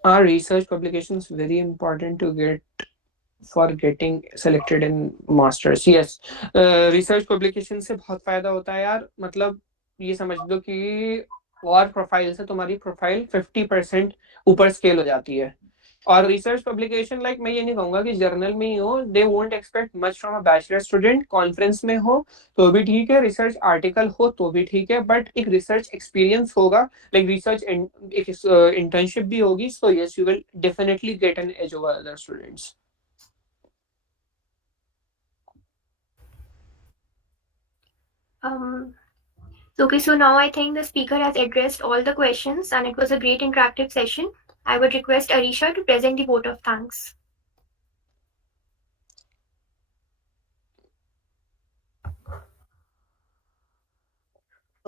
our research publications very important to get for getting selected in masters। yes research publication से बहुत फायदा होता है यार, मतलब ये समझ लो कि और प्रोफाइल से तुम्हारी प्रोफाइल 50% ऊपर स्केल हो जाती है। और रिसर्च पब्लिकेशन लाइक मैं ये नहीं कहूंगा कि जर्नल में ही हो, they won't expect much from a bachelor student, conference में हो तो भी ठीक है, रिसर्च आर्टिकल हो तो भी ठीक है, बट एक रिसर्च एक्सपीरियंस होगा, लाइक रिसर्च एक इंटर्नशिप भी होगी, so yes you will definitely get an edge over other students. Okay, so now I think the speaker has addressed all the questions and it was a great interactive session. I would request Arisha to present the vote of thanks.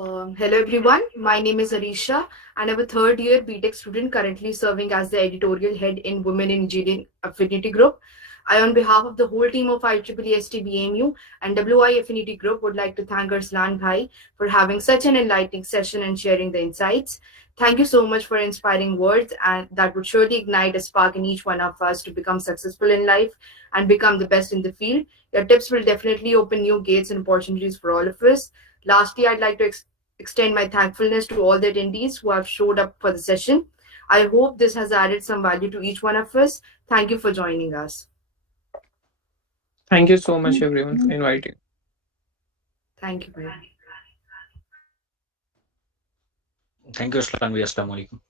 Hello everyone, my name is Arisha and I'm a third year BTech student currently serving as the editorial head in Women in Engineering Affinity Group. I, on behalf of the whole team of IEEE STBMU and WI Affinity Group, would like to thank Arsalan Bhai for having such an enlightening session and sharing the insights. Thank you so much for inspiring words, and that would surely ignite a spark in each one of us to become successful in life and become the best in the field. Your tips will definitely open new gates and opportunities for all of us. Lastly, I'd like to extend my thankfulness to all the attendees who have showed up for the session. I hope this has added some value to each one of us. Thank you for joining us. Thank you so much, everyone, for inviting. Thank you. Bhai. Thank you, Aslan. Assalamu alaikum.